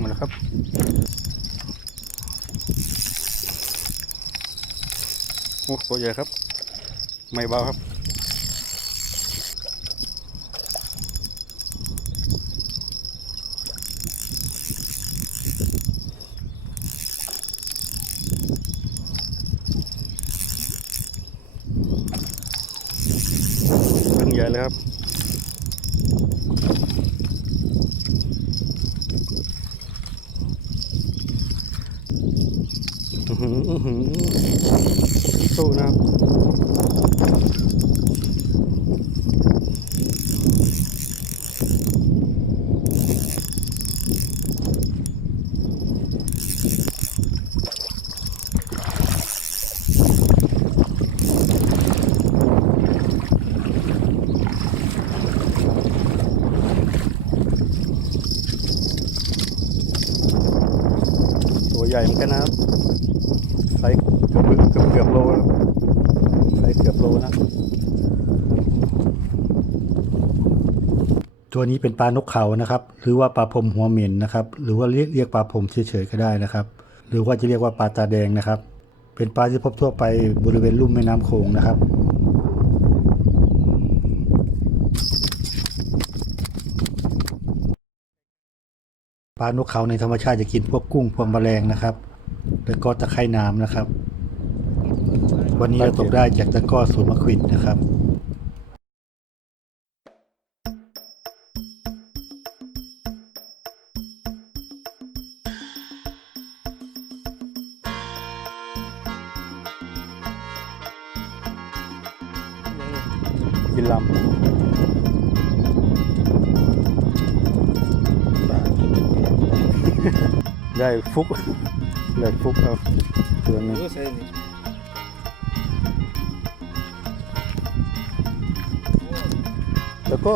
มาแล้วครับโอ้ตัวใหญ่ครับ ไม่เบาครับเรื่องใหญ่เลยครับ อื้อหืออื้อหือ สู้นะครับ ใหญ่เหมือนกันนะครับไซส์เกือบเกือบเกือบโลครับไซส์เกือบโลนะตัวนี้เป็นปลานกเขานะครับ หรือว่าปลาพรมหัวเหม็นนะครับ หรือว่าเรียกเรียกปลาพรมเฉยๆก็ได้นะครับ หรือว่าจะเรียกว่าปลาตาแดงนะครับ เป็นปลาที่พบทั่วไปบริเวณลุ่มแม่น้ำโขงนะครับ ปลานกเขาในธรรมชาติจะกินพวกกุ้งพวกแมลงนะครับ แล้วก็ตะไคร่น้ำนะครับ วันนี้เราตกได้จากตะก้อสวนมะขวิดนะครับกินลำ ได้ฟุกได้ฟุกเอาตัวหนึงรู้ใช่นี่แล้วก็